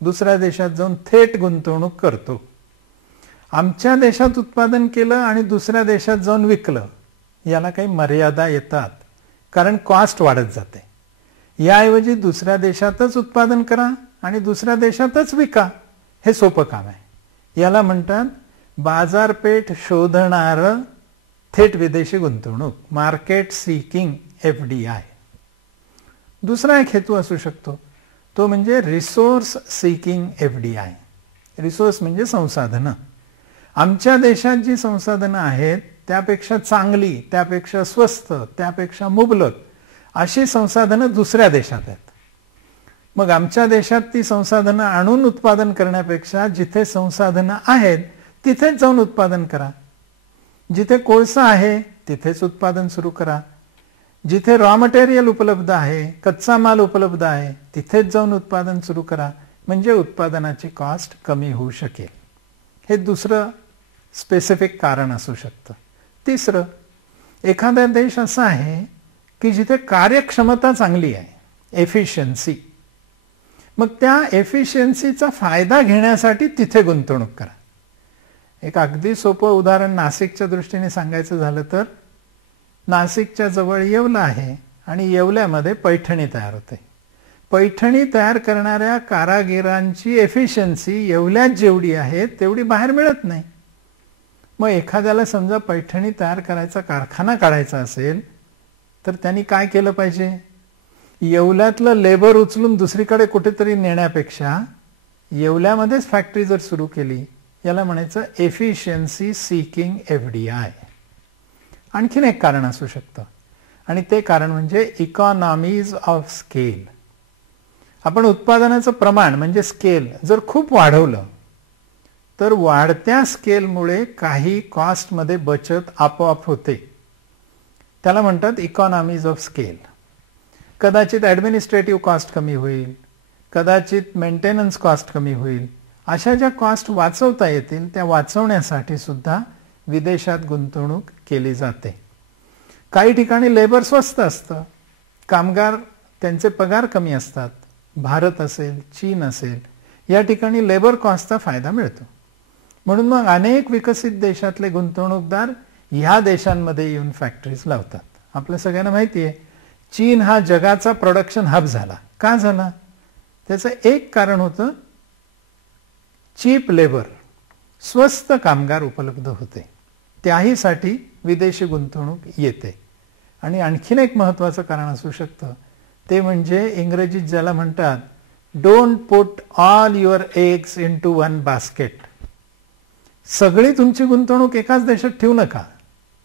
दुसऱ्या देशात जाऊन थेट गुंतवणूक करतो. आमच्या देशात उत्पादन केलं आणि दुसऱ्या देशात जाऊन विकलं, याला काही मर्यादा येतात कारण कॉस्ट वाढत जाते. याऐवजी दुसऱ्या देशातच उत्पादन करा आणि दुसऱ्या देशातच विका, हे सोपं काम आहे. याला म्हणतात बाजारपेठ शोधणारं थेट विदेशी गुंतवणूक, मार्केट सीकिंग FDI. दुसरा एक हेतू असू शकतो तो म्हणजे रिसोर्स सीकिंग FDI. रिसोर्स म्हणजे संसाधनं. आमच्या देशात जी संसाधनं आहेत त्यापेक्षा चांगली, त्यापेक्षा स्वस्त, त्यापेक्षा मुबलक अशी संसाधनं दुसऱ्या देशात आहेत. मग आमच्या देशात ती संसाधनं आणून उत्पादन करण्यापेक्षा जिथे संसाधनं आहेत तिथेच जाऊन उत्पादन करा. जिथे कोळसा आहे तिथेच उत्पादन सुरू करा. जिथे रॉ मटेरियल उपलब्ध आहे, कच्चा माल उपलब्ध आहे, तिथेच जाऊन उत्पादन सुरू करा. म्हणजे उत्पादनाची कॉस्ट कमी होऊ शकेल. हे दुसरं स्पेसिफिक कारण असू शकतं. तिसरं, एखादा देश असा आहे की जिथे कार्यक्षमता चांगली आहे, एफिशियन्सी. मग त्या एफिशियन्सीचा फायदा घेण्यासाठी तिथे गुंतवणूक करा. एक अगदी सोपं उदाहरण नाशिकच्या दृष्टीने सांगायचं झालं तर, नाशिकच्या जवळ येवला आहे आणि येवल्यामध्ये पैठणी तयार होते. पैठणी तयार करणाऱ्या कारागिरांची एफिशियन्सी येवल्यात जेवढी आहे तेवढी बाहेर मिळत नाही. मग एखाद्याला समजा पैठणी तयार करायचा कारखाना काढायचा असेल तर त्यांनी काय केलं पाहिजे? येवल्यातलं लेबर उचलून दुसरीकडे कुठेतरी नेण्यापेक्षा येवल्यामध्येच फॅक्टरी जर सुरू केली, याला म्हणायचं एफिशियन्सी सीकिंग FDI. आणखीन एक कारण असू शकतं आणि ते कारण म्हणजे इकॉनॉमीज ऑफ स्केल. आपण उत्पादनाचं प्रमाण म्हणजे स्केल जर खूप वाढवलं तर वाढत्या स्केलमुळे काही कॉस्टमध्ये बचत आपोआप होते. त्याला म्हणतात इकॉनॉमीज ऑफ स्केल. कदाचित ॲडमिनिस्ट्रेटिव्ह कॉस्ट कमी होईल, कदाचित मेंटेनन्स कॉस्ट कमी होईल. अशा ज्या कॉस्ट वाचवता येतील त्या वाचवण्यासाठी सुद्धा विदेशात गुंतवणूक केली जाते. काही ठिकाणी लेबर स्वस्त असतं, कामगार त्यांचे पगार कमी असतात. भारत असेल, चीन असेल, या ठिकाणी लेबर कॉस्टचा फायदा मिळतो. म्हणून मग अनेक विकसित देशातले गुंतवणूकदार ह्या देशांमध्ये येऊन फॅक्टरीज लावतात. आपल्या सगळ्यांना माहिती आहे चीन हा जगाचा प्रोडक्शन हब झाला. का झाला? त्याचं एक कारण होतं चीप लेबर, स्वस्त कामगार उपलब्ध होते. त्याहीसाठी विदेशी गुंतवणूक येते. आणि आणखीन एक महत्वाचं कारण असू शकतं ते म्हणजे इंग्रजीत ज्याला म्हणतात don't put all your eggs into one basket. सगळी तुमची गुंतवणूक एकाच देशात ठेवू नका,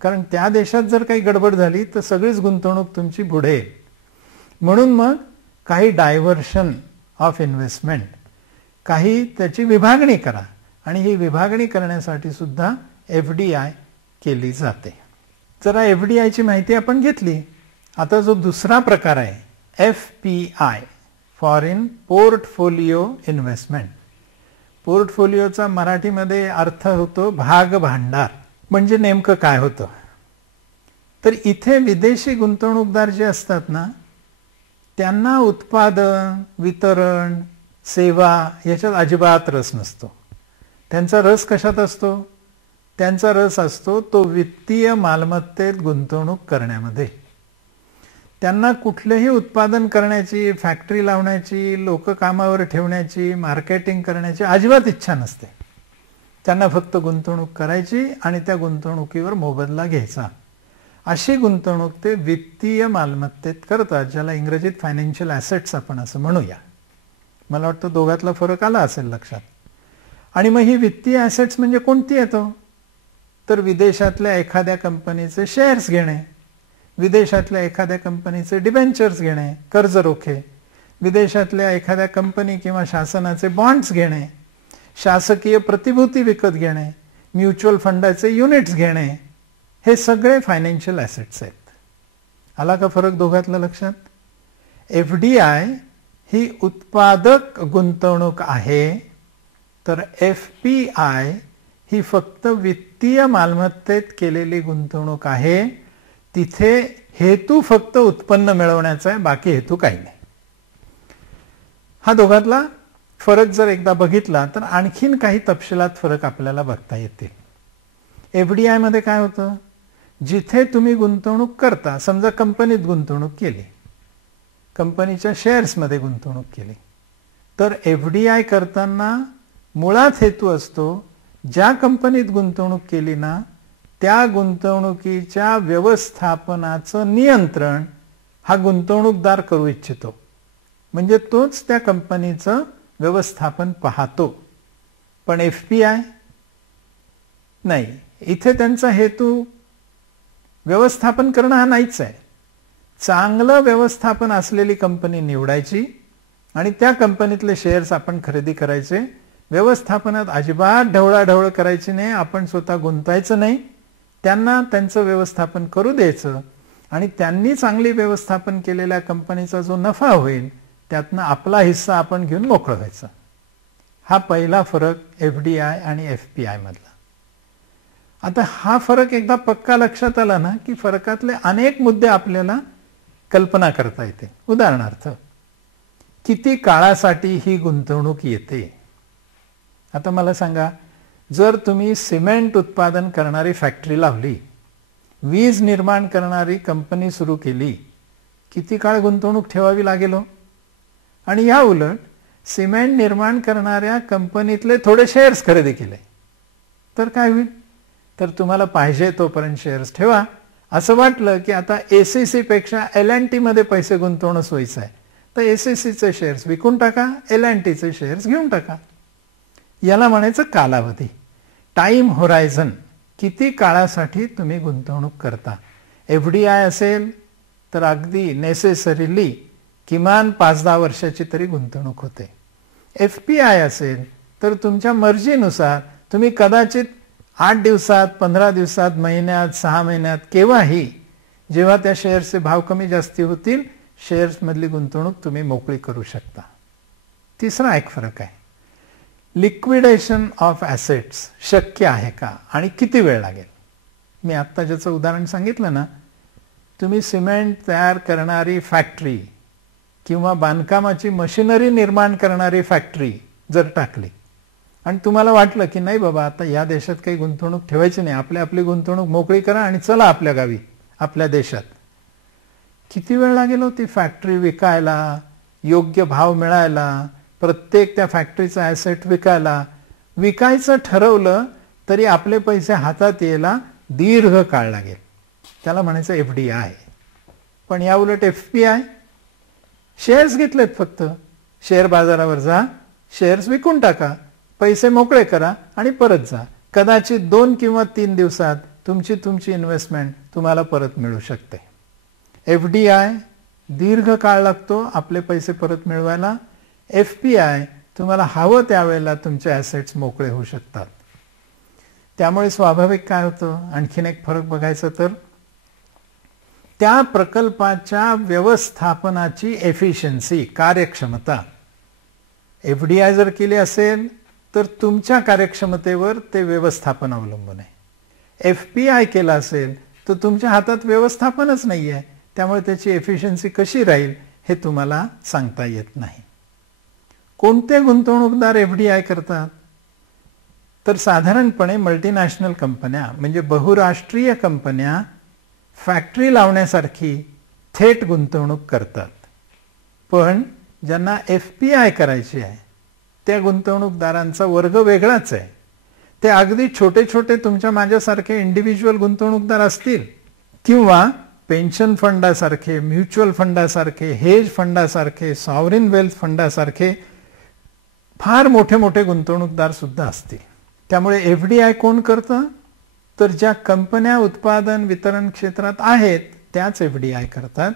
कारण त्या देशात जर काही गडबड झाली तर सगळीच गुंतवणूक तुमची बुडेल. म्हणून मग काही डायव्हर्शन ऑफ इन्व्हेस्टमेंट, काही त्याची विभागणी करा आणि ही विभागणी करण्यासाठी सुद्धा FDI केली जाते. जरा FDI ची माहिती आपण घेतली. आता जो दुसरा प्रकार आहे FPI, फॉरेन पोर्टफोलिओ इन्व्हेस्टमेंट. पोर्टफोलिओचा मराठीमध्ये अर्थ होतो भाग भांडार. म्हणजे नेमकं काय होतं तर इथे विदेशी गुंतवणूकदार जे असतात ना त्यांना उत्पादन, वितरण, सेवा याच्यात अजिबात रस नसतो. त्यांचा रस कशात असतो? त्यांचा रस असतो तो वित्तीय मालमत्तेत गुंतवणूक करण्यामध्ये. त्यांना कुठलेही उत्पादन करण्याची, फॅक्टरी लावण्याची, लोक कामावर ठेवण्याची, मार्केटिंग करण्याची अजिबात इच्छा नसते. त्यांना फक्त गुंतवणूक करायची आणि त्या गुंतवणुकीवर मोबदला घ्यायचा. अशी गुंतवणूक ते वित्तीय मालमत्तेत करतात, ज्याला इंग्रजीत फायनान्शियल ॲसेट्स आपण असं म्हणूया. मला वाटतं दोघातला फरक आला असेल लक्षात. आणि मग ही वित्तीय ॲसेट्स म्हणजे कोणती येतो? तर विदेशातल्या एखाद्या कंपनीचे शेअर्स घेणे, विदेशातल्या एखाद्या कंपनीचे डिबेंचर्स घेणे, कर्ज रोखे, विदेशातल्या एखाद्या कंपनी किंवा शासनाचे बॉन्ड्स घेणे, शासकीय प्रतिभूती विकत घेणे, म्युच्युअल फंडाचे युनिट्स घेणे, हे सगळे फायनान्शियल ॲसेट्स आहेत. आला का फरक दोघातला लक्षात? FDI ही उत्पादक गुंतवणूक आहे, तर FPI ही फक्त वित्तीय मालमत्तेत केलेली गुंतवणूक आहे. तिथे हेतू फक्त उत्पन्न मिळवण्याचा आहे, बाकी हेतू काही नाही. हा दोघातला फरक जर एकदा बघितला तर आणखीन काही तपशिलात फरक आपल्याला बघता येतील. FDI मध्ये काय होतं? जिथे तुम्ही गुंतवणूक करता, समजा कंपनीत गुंतवणूक केली, कंपनीच्या शेअर्समध्ये गुंतवणूक केली, तर FDI करताना मुळात हेतू असतो ज्या कंपनीत गुंतवणूक केली ना त्या गुंतवणुकीच्या व्यवस्थापनाचं नियंत्रण हा गुंतवणूकदार करू इच्छितो. म्हणजे तोच त्या कंपनीचं व्यवस्थापन पाहतो. पण FPI नाही, इथे त्यांचा हेतू व्यवस्थापन करणं हा नाहीच आहे. चांगलं व्यवस्थापन असलेली कंपनी निवडायची आणि त्या कंपनीतले शेअर्स आपण खरेदी करायचे. व्यवस्थापनात अजिबात ढवळाढवळ करायची नाही, आपण स्वतः गुंतायचं नाही, त्यांना त्यांचं व्यवस्थापन करू द्यायचं आणि त्यांनी चांगली व्यवस्थापन केलेल्या कंपनीचा जो नफा होईल त्यातनं आपला हिस्सा आपण घेऊन मोकळं व्हायचं. हा पहिला फरक FDI आणि FPI मधला. आता हा फरक एकदा पक्का लक्षात आला ना की फरकातले अनेक मुद्दे आपल्याला कल्पना करता येते. उदाहरणार्थ, किती काळासाठी ही गुंतवणूक येते? आता मला सांगा, जर तुम्ही सिमेंट उत्पादन करणारी फॅक्टरी लावली, वीज निर्माण करणारी कंपनी सुरू केली, किती काळ गुंतवणूक ठेवावी लागेल? आणि या उलट सिमेंट निर्माण करणाऱ्या कंपनीतले थोडे शेअर्स खरेदी केले तर काय होईल? तर तुम्हाला पाहिजे तोपर्यंत शेअर्स ठेवा. असं वाटलं की आता ACC पेक्षा L&T मध्ये पैसे गुंतवणं सोयीचं आहे, तर ACCचे शेअर्स विकून टाका, L&Tचे शेअर्स घेऊन टाका. याला म्हणायचं कालावधी, टाइम होरायझन. किती काळासाठी तुम्ही गुंतवणूक करता? FDI असेल तर अगदी नेसेसरीली किमान 5-10 वर्षाची तरी गुंतवणूक होते. FPI असेल तर तुमच्या मर्जीनुसार तुम्ही कदाचित 8 दिवसात, 15 दिवसात, महिन्यात, 6 महिन्यात, केव्हाही, जेव्हा त्या शेअर्सचे भाव कमी जास्ती होतील, शेअर्समधली गुंतवणूक तुम्ही मोकळी करू शकता. तिसरा एक फरक आहे, लिक्विडेशन ऑफ ॲसेट्स शक्य आहे का आणि किती वेळ लागेल? मी आत्ता ज्याचं उदाहरण सांगितलं ना, तुम्ही सिमेंट तयार करणारी फॅक्टरी किंवा बांधकामाची मशिनरी निर्माण करणारी फॅक्टरी जर टाकली आणि तुम्हाला वाटलं की नाही बाबा आता या देशात काही गुंतवणूक ठेवायची नाही, आपली गुंतवणूक मोकळी करा आणि चला आपल्या गावी, आपल्या देशात, किती वेळ लागेल ती फॅक्टरी विकायला, योग्य भाव मिळायला, प्रत्येक त्या फॅक्टरीचा ॲसेट विकायला? विकायचं ठरवलं तरी आपले पैसे हातात यायला दीर्घ काळ लागेल. त्याला म्हणायचं FDI. पण या उलट FPI, शेअर्स घेतलेत फक्त, शेअर बाजारावर जा, शेअर्स विकून टाका, पैसे मोकळे करा आणि परत जा. कदाचित 2 किंवा 3 दिवसात तुमची इन्व्हेस्टमेंट तुम्हाला परत मिळू शकते. FDI दीर्घ काळ लागतो आपले पैसे परत मिळवायला. FPI तुम्हाला हवं त्यावेळेला तुमचे ॲसेट्स मोकळे होऊ शकतात. त्यामुळे स्वाभाविक काय होतं, आणखीन एक फरक बघायचा तर त्या प्रकल्पाच्या व्यवस्थापनाची एफिशियन्सी, कार्यक्षमता. FDI जर केली असेल तर तुमच्या कार्यक्षमतेवर ते व्यवस्थापन अवलंबून आहे. FPI केला असेल तर तुमच्या हातात व्यवस्थापनच नाही आहे, त्यामुळे त्याची एफिशियन्सी कशी राहील हे तुम्हाला सांगता येत नाही. कोणते गुंतवणूकदार FDI करतात? तर साधारणपणे मल्टीनॅशनल कंपन्या म्हणजे बहुराष्ट्रीय कंपन्या फॅक्टरी लावण्यासारखी थेट गुंतवणूक करतात. पण ज्यांना FPI करायची आहे त्या गुंतवणूकदारांचा वर्ग वेगळाच आहे. ते अगदी छोटे छोटे तुमच्या माझ्यासारखे इंडिव्हिज्युअल गुंतवणूकदार असतील किंवा पेन्शन फंडासारखे, म्युच्युअल फंडासारखे, हेज फंडासारखे, सॉव्हरिन वेल्थ फंडासारखे फार मोठे मोठे गुंतवणूकदार सुद्धा असतील. त्यामुळे FDI कोण करतं? तर ज्या कंपन्या उत्पादन वितरण क्षेत्रात आहेत त्याच FDI करतात.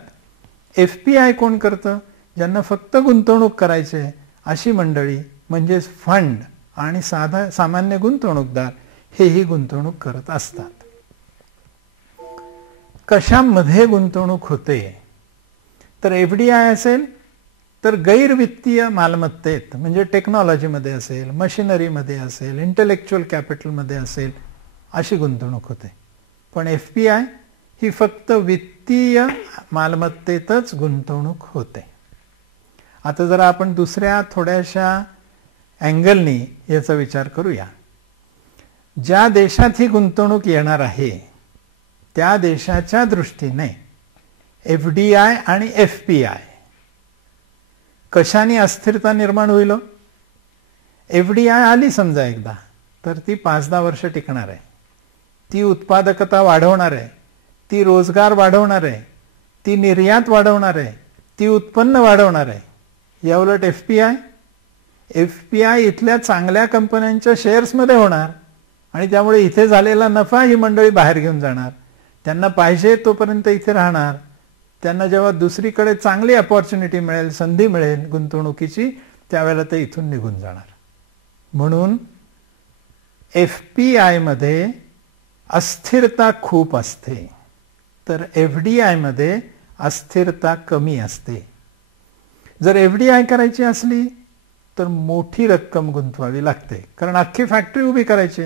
FPI कोण करतं? ज्यांना फक्त गुंतवणूक करायची आहे अशी मंडळी म्हणजेच फंड आणि सामान्य गुंतवणूकदार हेही गुंतवणूक करत असतात. कशामध्ये गुंतवणूक होते? तर FDI असेल तर गैरवित्तीय मालमत्तेत म्हणजे टेक्नॉलॉजीमध्ये असेल, मशिनरीमध्ये असेल, इंटेलेक्च्युअल कॅपिटलमध्ये असेल अशी गुंतवणूक होते. पण FPI ही फक्त वित्तीय मालमत्तेतच गुंतवणूक होते. आता जरा आपण दुसऱ्या थोड्याशा अँगलनी याचा विचार करूया. ज्या देशात ही गुंतवणूक येणार आहे त्या देशाच्या दृष्टीने FDI आणि FPI कशाने अस्थिरता निर्माण होईल? FDI आली समजा एकदा तर ती 5-10 वर्ष टिकणार आहे. ती उत्पादकता वाढवणार आहे, ती रोजगार वाढवणार आहे, ती निर्यात वाढवणार आहे, ती उत्पन्न वाढवणार आहे. याउलट FPI इथल्या चांगल्या कंपन्यांच्या शेअर्समध्ये होणार आणि त्यामुळे इथे झालेला नफा ही मंडळी बाहेर घेऊन जाणार. त्यांना पाहिजे तोपर्यंत इथे राहणार. त्यांना जेव्हा दुसरीकडे चांगली अपॉर्च्युनिटी मिळेल, संधी मिळेल गुंतवणुकीची, त्यावेळेला ते इथून निघून जाणार. म्हणून FPI मध्ये अस्थिरता खूप असते तर FDI मध्ये अस्थिरता कमी असते. जर FDI करायची असली तर मोठी रक्कम गुंतवावी लागते, कारण अख्खी फॅक्टरी उभी करायची.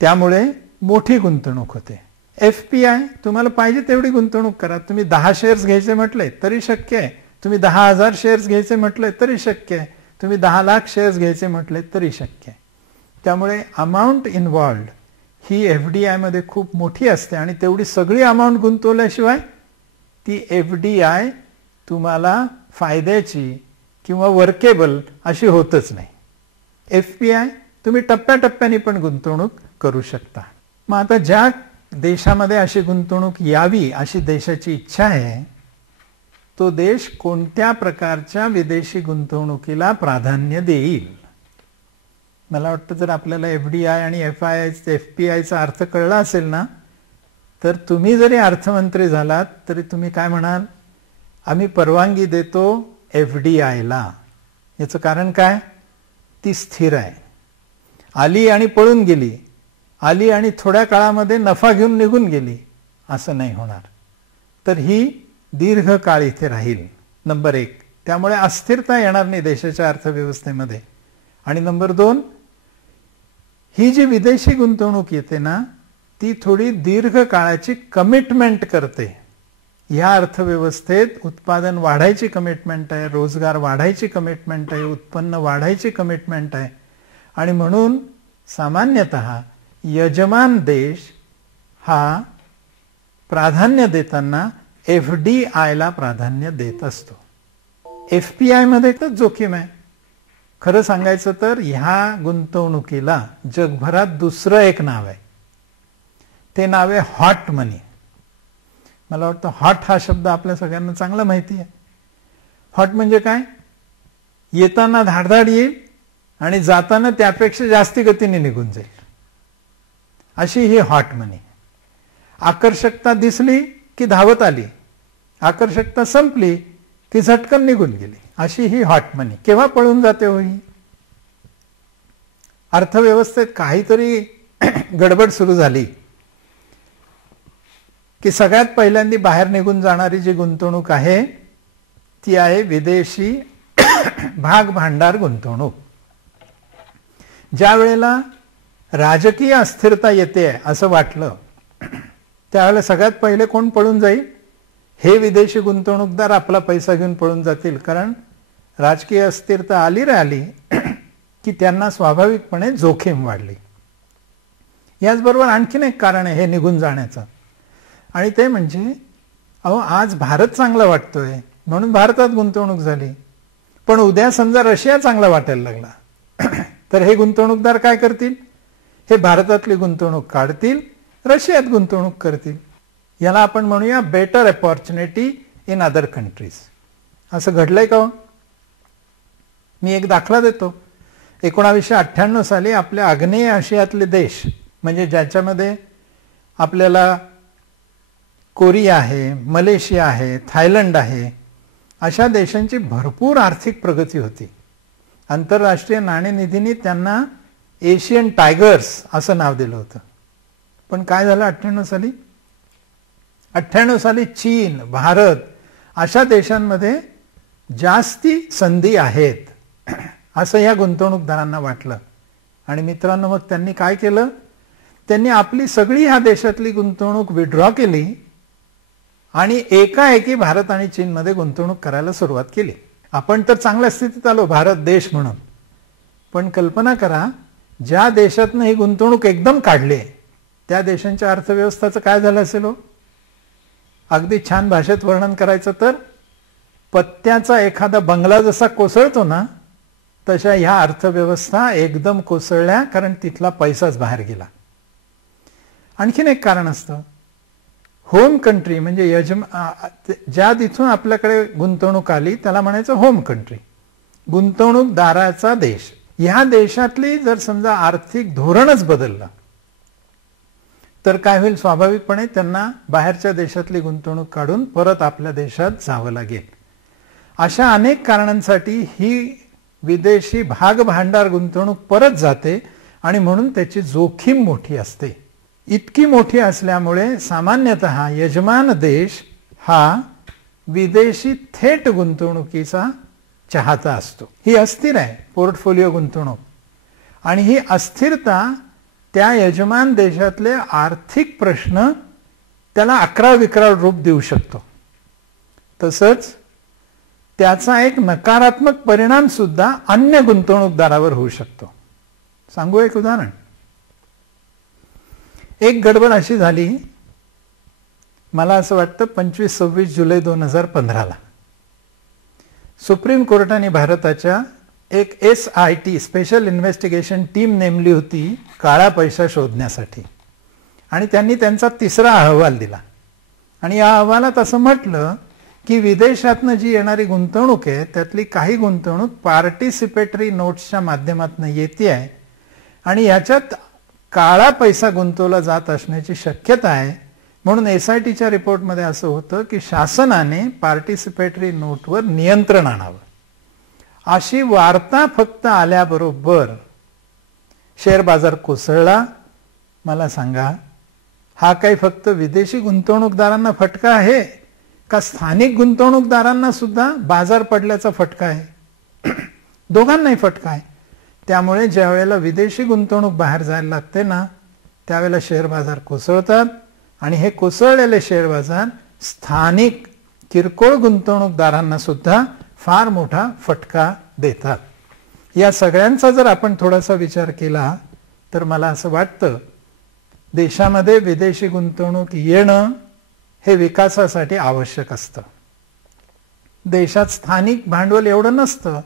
त्यामुळे मोठी गुंतवणूक होते. FPI तुम्हाला पाहिजे तेवढी गुंतवणूक करा. तुम्ही 10 शेअर्स घ्यायचे म्हटले तरी शक्य आहे, तुम्ही 10,000 शेअर्स घ्यायचे म्हटले तरी शक्य आहे, तुम्ही 10 लाख शेअर्स घ्यायचे म्हटले तरी शक्य आहे. त्यामुळे अमाऊंट इन्व्हॉल्व्ड ही FDI मध्ये खूप मोठी असते आणि तेवढी सगळी अमाऊंट गुंतवल्याशिवाय ती FDI तुम्हाला फायद्याची किंवा वर्केबल अशी होतच नाही. FPI तुम्ही टप्प्याटप्प्याने पण गुंतवणूक करू शकता. मग आता ज्या देशामध्ये अशी गुंतवणूक यावी अशी देशाची इच्छा आहे तो देश कोणत्या प्रकारच्या विदेशी गुंतवणुकीला प्राधान्य देईल? मला वाटतं जर आपल्याला FDI आणि FPIचा अर्थ कळला असेल ना तर तुम्ही जरी अर्थमंत्री झालात तरी तुम्ही काय म्हणाल? आम्ही परवानगी देतो FDIला. याचं कारण काय? ती स्थिर आहे. आली आणि पळून गेली, आली आणि थोड्या काळामध्ये नफा घेऊन निघून गेली असं नाही होणार. तर ही दीर्घकाळ इथे राहील नंबर 1. त्यामुळे अस्थिरता येणार नाही देशाच्या अर्थव्यवस्थेमध्ये. आणि नंबर 2, ही जी विदेशी गुंतवणूक येते ना ती थोडी दीर्घकाळाची कमिटमेंट करते. या अर्थव्यवस्थेत उत्पादन वाढायची कमिटमेंट आहे, रोजगार वाढायची कमिटमेंट आहे, उत्पन्न वाढायची कमिटमेंट आहे. आणि म्हणून सामान्यतः यजमान देश हा प्राधान्य देताना FDIला प्राधान्य देत असतो. FPI मध्ये तर जोखीम आहे. खरं सांगायचं तर ह्या गुंतवणुकीला जगभरात दुसरं एक नाव आहे. ते नाव आहे हॉट मनी. मला वाटतं हॉट हा शब्द आपल्या सगळ्यांना चांगला माहिती आहे. हॉट म्हणजे काय? येताना धाडधाड येईल आणि जाताना त्यापेक्षा जास्ती गतीने निघून जाईल, अशी ही हॉट मनी. आकर्षकता दिसली की धावत आली, आकर्षकता संपली की झटकन निघून गेली, अशी ही हॉट मनी. केव्हा पळून जाते हो ही? अर्थव्यवस्थेत काहीतरी गडबड सुरू झाली की सगळ्यात पहिल्यांदा बाहेर निघून जाणारी जी गुंतवणूक आहे ती आहे विदेशी भाग भांडार गुंतवणूक. ज्या वेळेला राजकीय अस्थिरता येते असं वाटलं त्यावेळेला सगळ्यात पहिले कोण पळून जाईल? हे विदेशी गुंतवणूकदार आपला पैसा घेऊन पळून जातील. कारण राजकीय अस्थिरता आली रे आली की त्यांना स्वाभाविकपणे जोखीम वाढली. याचबरोबर आणखीन एक कारण आहे हे निघून जाण्याचं, आणि ते म्हणजे आज भारत चांगला वाटतोय म्हणून भारतात गुंतवणूक झाली, पण उद्या समजा रशिया चांगला वाटायला लागला तर हे गुंतवणूकदार काय करतील? हे भारतातली गुंतवणूक काढतील, रशियात गुंतवणूक करतील. याला आपण म्हणूया better opportunity in other countries. असं घडलंय का? मी एक दाखला देतो. 1998 साली आपल्या आग्नेय आशियातले देश, म्हणजे ज्याच्यामध्ये आपल्याला कोरिया आहे, मलेशिया आहे, थायलंड आहे, अशा देशांची भरपूर आर्थिक प्रगती होती. आंतरराष्ट्रीय नाणेनिधीने त्यांना एशियन टायगर्स असं नाव दिलं होतं. पण काय झालं 98 साली चीन, भारत अशा देशांमध्ये जास्ती संधी आहेत असं या गुंतवणूकदारांना वाटलं. आणि मित्रांनो, मग त्यांनी काय केलं? त्यांनी आपली सगळी ह्या देशातली गुंतवणूक विड्रॉ केली आणि एकाएकी भारत आणि चीनमध्ये गुंतवणूक करायला सुरुवात केली. आपण तर चांगल्या स्थितीत आलो भारत देश म्हणून, पण कल्पना करा ज्या देशातनं ही गुंतवणूक एकदम काढली त्या देशांच्या अर्थव्यवस्थेचं काय झालं असेल हो? अगदी छान भाषेत वर्णन करायचं तर पत्त्याचा एखादा बंगला जसा कोसळतो ना, तशा ह्या अर्थव्यवस्था एकदम कोसळल्या, कारण तिथला पैसाच बाहेर गेला. आणखीन एक कारण असतं, होम कंट्री म्हणजे ज्या तिथून आपल्याकडे गुंतवणूक आली त्याला म्हणायचं होम कंट्री, गुंतवणूकदाराचा देश. ह्या देशातली जर समजा आर्थिक धोरणच बदललं तर काय होईल? स्वाभाविकपणे त्यांना बाहेरच्या देशातली गुंतवणूक काढून परत आपल्या देशात जावं लागेल. अशा अनेक कारणांसाठी ही विदेशी भाग भांडार गुंतवणूक परत जाते आणि म्हणून त्याची जोखीम मोठी असते. इतकी मोठी असल्यामुळे सामान्यतः यजमान देश हा विदेशी थेट गुंतवणुकीचा चाहता असतो. ही अस्थिर आहे पोर्टफोलिओ गुंतवणूक, आणि ही अस्थिरता त्या यजमान देशातले आर्थिक प्रश्न त्याला अकराळ विक्राळ रूप देऊ शकतो. तसंच त्याचा एक नकारात्मक परिणाम सुद्धा अन्य गुंतवणूकदारावर होऊ शकतो. सांगू एक उदाहरण. एक गडबड अशी झाली, मला असं वाटतं 25-26 जुलै 2015ला सुप्रीम कोर्टाने भारताच्या एक SIT स्पेशल इन्व्हेस्टिगेशन टीम नेमली होती काळा पैसा शोधण्यासाठी, आणि त्यांनी त्यांचा 3रा अहवाल दिला. आणि या अहवालात असं म्हटलं की विदेशातनं जी येणारी गुंतवणूक आहे त्यातली काही गुंतवणूक पार्टिसिपेटरी नोट्सच्या माध्यमातून येते आहे, आणि याच्यात काळा पैसा गुंतवला जात असण्याची शक्यता आहे. म्हणून SITच्या रिपोर्टमध्ये असं होतं की शासनाने पार्टिसिपेटरी नोटवर नियंत्रण आणावं. अशी वार्ता फक्त आल्याबरोबर शेअर बाजार कोसळला. मला सांगा, हा काही फक्त विदेशी गुंतवणूकदारांना फटका आहे का स्थानिक गुंतवणूकदारांना सुद्धा बाजार पडल्याचा फटका आहे? दोघांनाही फटका आहे. त्यामुळे ज्या वेळेला विदेशी गुंतवणूक बाहेर जायला लागते ना, त्यावेळेला शेअर बाजार कोसळतात, आणि हे कोसळलेले शेअर बाजार स्थानिक किरकोळ गुंतवणूकदारांना सुद्धा फार मोठा फटका देतात. या सगळ्यांचा जर आपण थोडासा विचार केला तर मला असं वाटतं देशामध्ये विदेशी गुंतवणूक येणं हे विकासासाठी आवश्यक असतं. देशात स्थानिक भांडवल एवढं नसतं,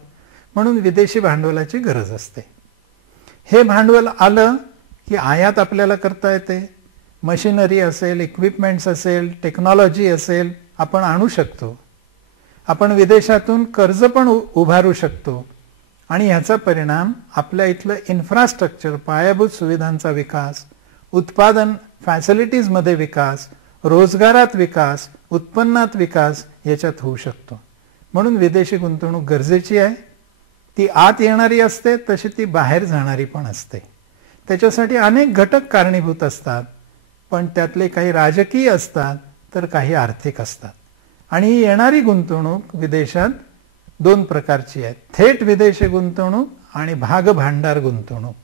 म्हणून विदेशी भांडवलाची गरज असते. हे भांडवल आलं की आयात आपल्याला करता येते. मशिनरी असेल, इक्विपमेंट्स असेल, टेक्नॉलॉजी असेल, आपण आणू शकतो. आपण विदेशातून कर्ज पण उभारू शकतो, आणि ह्याचा परिणाम आपल्या इथलं इन्फ्रास्ट्रक्चर, पायाभूत सुविधांचा विकास, उत्पादन फॅसिलिटीजमध्ये विकास, रोजगारात विकास, उत्पन्नात विकास याच्यात होऊ शकतो. म्हणून विदेशी गुंतवणूक गरजेची आहे. ती आत येणारी असते, तशी ती बाहेर जाणारी पण असते. त्याच्यासाठी अनेक घटक कारणीभूत असतात, पण त्यातले काही राजकीय असतात तर काही आर्थिक असतात. आणि ही येणारी गुंतवणूक विदेशात 2 प्रकारची आहे, थेट विदेशी गुंतवणूक आणि भागभांडार गुंतवणूक.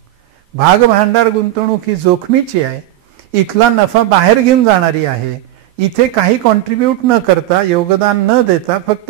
भागभांडार गुंतवणूक ही जोखमीची आहे. इथला नफा बाहेर घेऊन जाणारी आहे. इथे काही कॉन्ट्रीब्यूट न करता, योगदान न देता फक्त